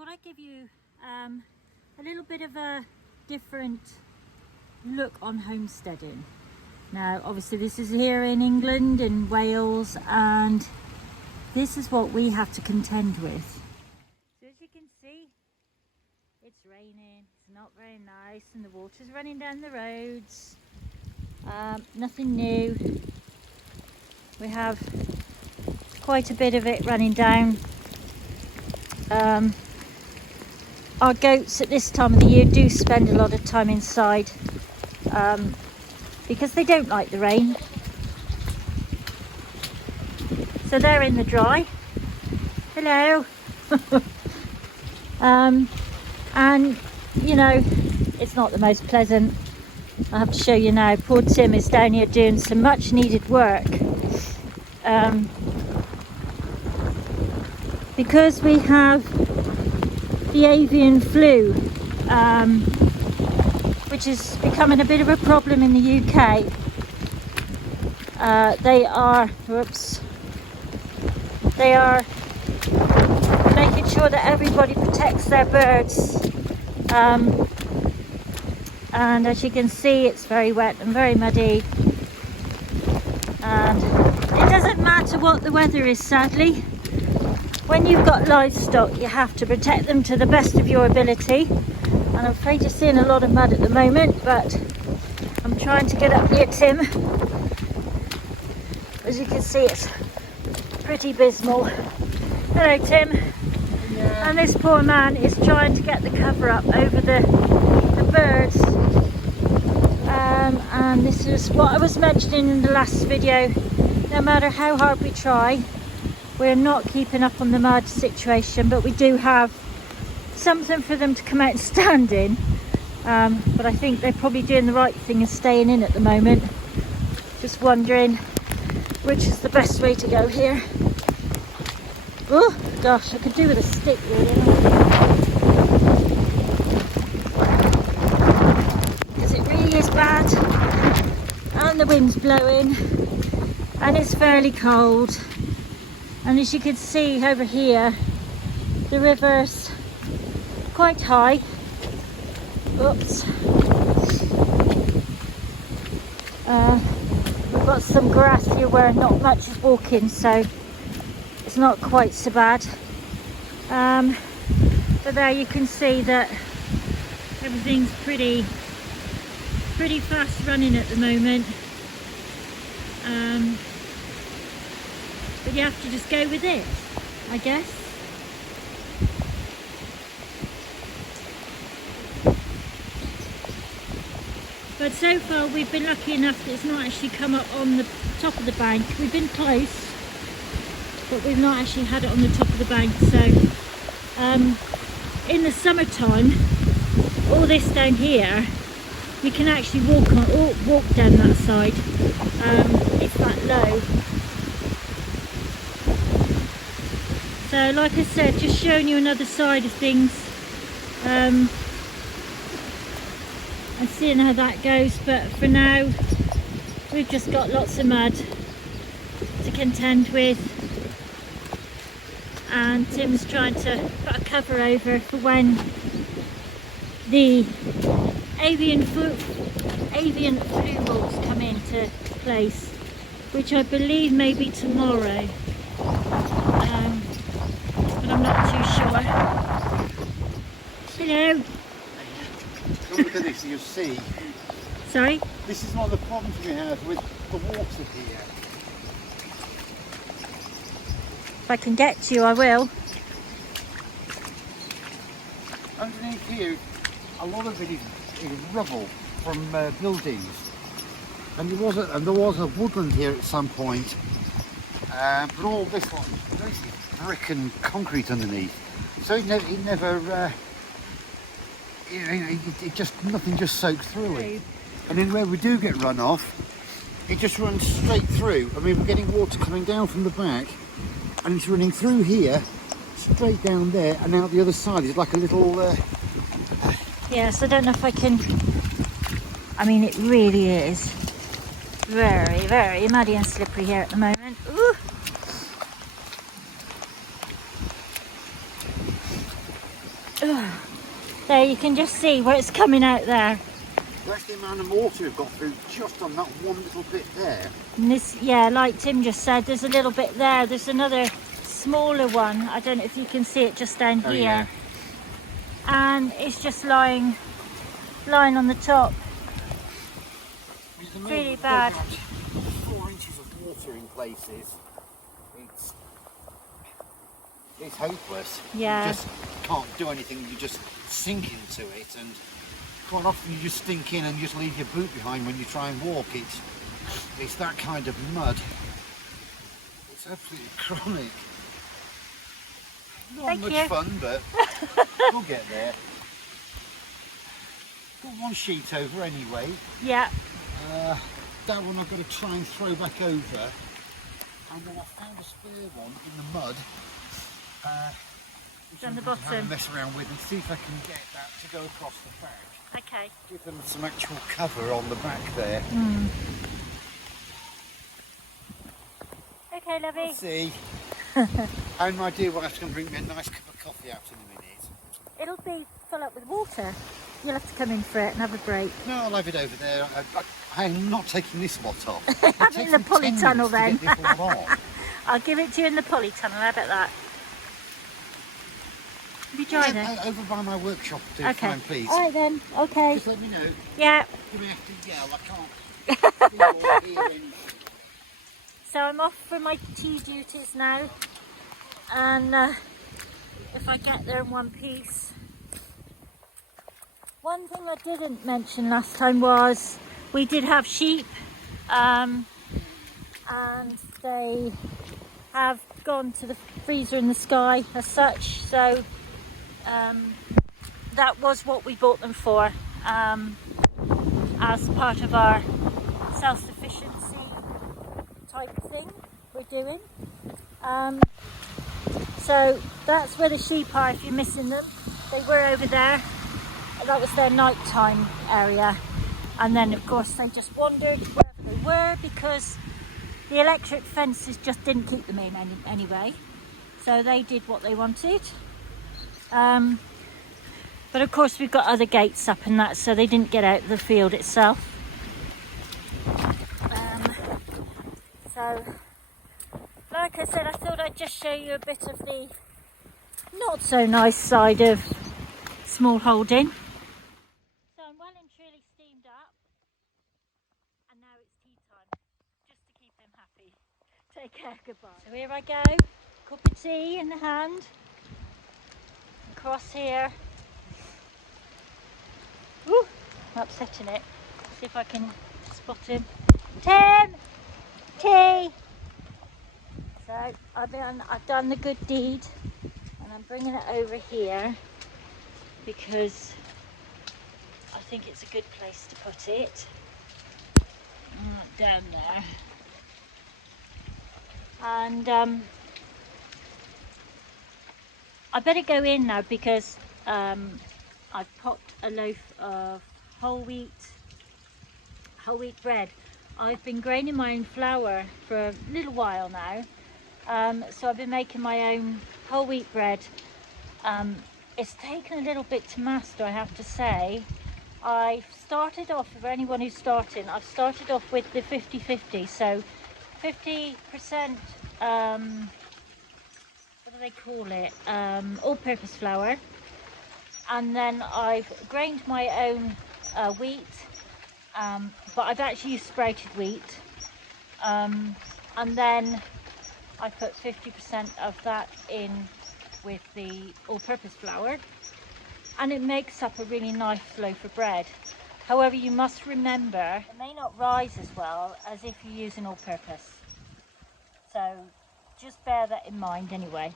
thought I'd give you a little bit of a different look on homesteading. Now obviously this is here in England, in Wales, and this is what we have to contend with. So as you can see, it's raining, it's not very nice, and the water's running down the roads. Nothing new. We have quite a bit of it running down. Our goats at this time of the year do spend a lot of time inside because they don't like the rain. So they're in the dry. Hello. And you know, it's not the most pleasant. I have to show you now. Poor Tim is down here doing some much needed work. Because we have the avian flu, which is becoming a bit of a problem in the UK. They are making sure that everybody protects their birds. And as you can see, it's very wet and very muddy. And it doesn't matter what the weather is, sadly. When you've got livestock, you have to protect them to the best of your ability. And I'm afraid you're seeing a lot of mud at the moment, but I'm trying to get up near Tim. As you can see, it's pretty abysmal. Hello, Tim. Yeah. And this poor man is trying to get the cover up over the birds. And this is what I was mentioning in the last video. No matter how hard we try, we're not keeping up on the mud situation, but we do have something for them to come out and stand in. But I think they're probably doing the right thing and staying in at the moment. Just wondering which is the best way to go here. Oh gosh, I could do with a stick really. Because it really is bad. And the wind's blowing. And it's fairly cold. And as you can see over here, the river's quite high. Oops. We've got some grass here where not much is walking, so it's not quite so bad. But there you can see that everything's pretty fast running at the moment. But you have to just go with it, I guess. But so far we've been lucky enough that it's not actually come up on the top of the bank. We've been close, but we've not actually had it on the top of the bank. So in the summertime, all this down here, we can actually walk down that side. It's that low. So like I said, just showing you another side of things, and seeing how that goes. But for now, we've just got lots of mud to contend with, and Tim's trying to put a cover over for when the avian flu rules come into place, which I believe may be tomorrow. I'm not too sure. Hello. Come look at this, you see. Sorry? This is one of the problems we have with the water here. If I can get to you, I will. Underneath here, a lot of it is rubble from buildings. And there was a woodland here at some point. But all this one, basically brick and concrete underneath, so nothing just soaks through it. And then where we do get runoff, it just runs straight through. I mean, we're getting water coming down from the back, and it's running through here, straight down there, and out the other side. It's like a little. Yes, I don't know if I can. I mean, it really is very, very muddy and slippery here at the moment. Ooh. There, you can just see where it's coming out there. That's the amount of water we've got through just on that one little bit there. And this, yeah, like Tim just said, there's a little bit there. There's another smaller one. I don't know if you can see it just down here. Yeah. And it's just lying on the top. Really bad. 4 inches of water in places. It's hopeless. Yeah. You just can't do anything. You just sink into it, and quite often you just sink in and just leave your boot behind when you try and walk. It's that kind of mud. It's absolutely chronic. Not Thank much you. fun, but we'll get there. Got one sheet over anyway. Yeah. That one I've got to try and throw back over. And then I found a spare one in the mud. Which On the I'm going to have bottom. a mess around with and see if I can get that to go across the back. Okay. Give them some actual cover on the back there. Okay, lovey. We'll see. And my dear wife's going to bring me a nice cup of coffee out in a minute. It'll be full up with water. You'll have to come in for it and have a break. No, I'll have it over there. I am not taking this lot off. Have it in the polytunnel then. To get this lot off. I'll give it to you in the polytunnel, how about that? Have you tried it? Over by my workshop, do Okay. fine, please. Alright then, okay. Just let me know. Yeah. You may have to yell, I can't see or hear anything. So I'm off for my tea duties now. And if I get there in one piece. One thing I didn't mention last time was we did have sheep. And they have gone to the freezer in the sky as such, so that was what we bought them for, as part of our self-sufficiency type thing we're doing. So that's where the sheep are if you're missing them. They were over there, that was their nighttime area, and then of course they just wandered wherever they were because the electric fences just didn't keep them in anyway, so they did what they wanted. But of course we've got other gates up and that, so they didn't get out of the field itself. So, like I said, I thought I'd just show you a bit of the not so nice side of smallholding. So I'm well and truly steamed up, and now it's tea time. Just to keep him happy. Take care, goodbye. So here I go, cup of tea in the hand, across here. Ooh, I'm upsetting it. See if I can spot him. Tim! Tea! So I've done the good deed, and I'm bringing it over here because I think it's a good place to put it. Down there. And I better go in now because I've popped a loaf of whole wheat bread. I've been graining my own flour for a little while now, so I've been making my own whole wheat bread. It's taken a little bit to master, I have to say. I've started off, for anyone who's starting, I've started off with the 50-50, so 50%, what do they call it, all-purpose flour, and then I've grained my own wheat, but I've actually used sprouted wheat, and then I put 50% of that in with the all-purpose flour, and it makes up a really nice loaf of bread. However, you must remember it may not rise as well as if you use an all-purpose, so just bear that in mind anyway.